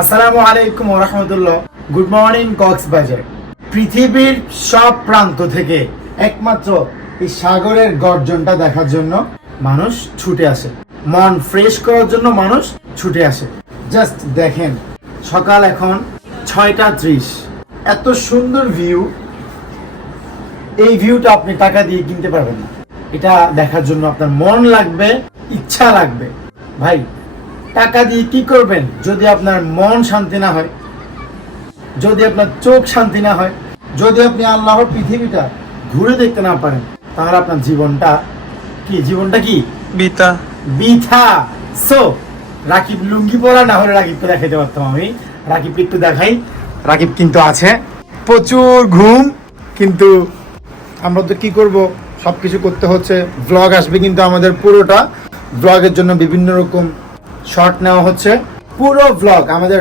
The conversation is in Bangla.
আসসালামু আলাইকুম ওয়া রাহমাতুল্লাহ। Good morning Cox's Bazar. পৃথিবীর সব প্রান্ত থেকে একমাত্র এই সাগরের গর্জনটা দেখার জন্য মানুষ ছুটে আসে, মন ফ্রেশ করার জন্য মানুষ ছুটে আসে। জাস্ট দেখেন, সকাল এখন 6:30, এত সুন্দর ভিউ। এই ভিউটা আপনি টাকা দিয়ে কিনতে পারবেন না। এটা দেখার জন্য আপনার মন লাগবে, ইচ্ছা লাগবে। ভাই, টাকা দিয়ে কি করবেন যদি আপনার মন শান্তি না হয়, যদি আপনার চোখ শান্তি না হয়, যদি আপনি আল্লাহর পৃথিবীটা ঘুরে দেখতে না পারেন, তাহলে আপনার জীবনটা কি বৃথা। সো রাকিব লুঙ্গি পরা না হলে রাকিবকে দেখাইতে পারতাম আমি। রাকিবকে একটু দেখাই। রাকিব কিন্তু আছে, প্রচুর ঘুম, কিন্তু আমরা তো কি করব, সব কিছু করতে হচ্ছে। ব্লগ আসবে কিন্তু আমাদের পুরোটা। ব্লগের জন্য বিভিন্ন রকম শর্ট নেওয়া হচ্ছে। পুরো ব্লগ আমাদের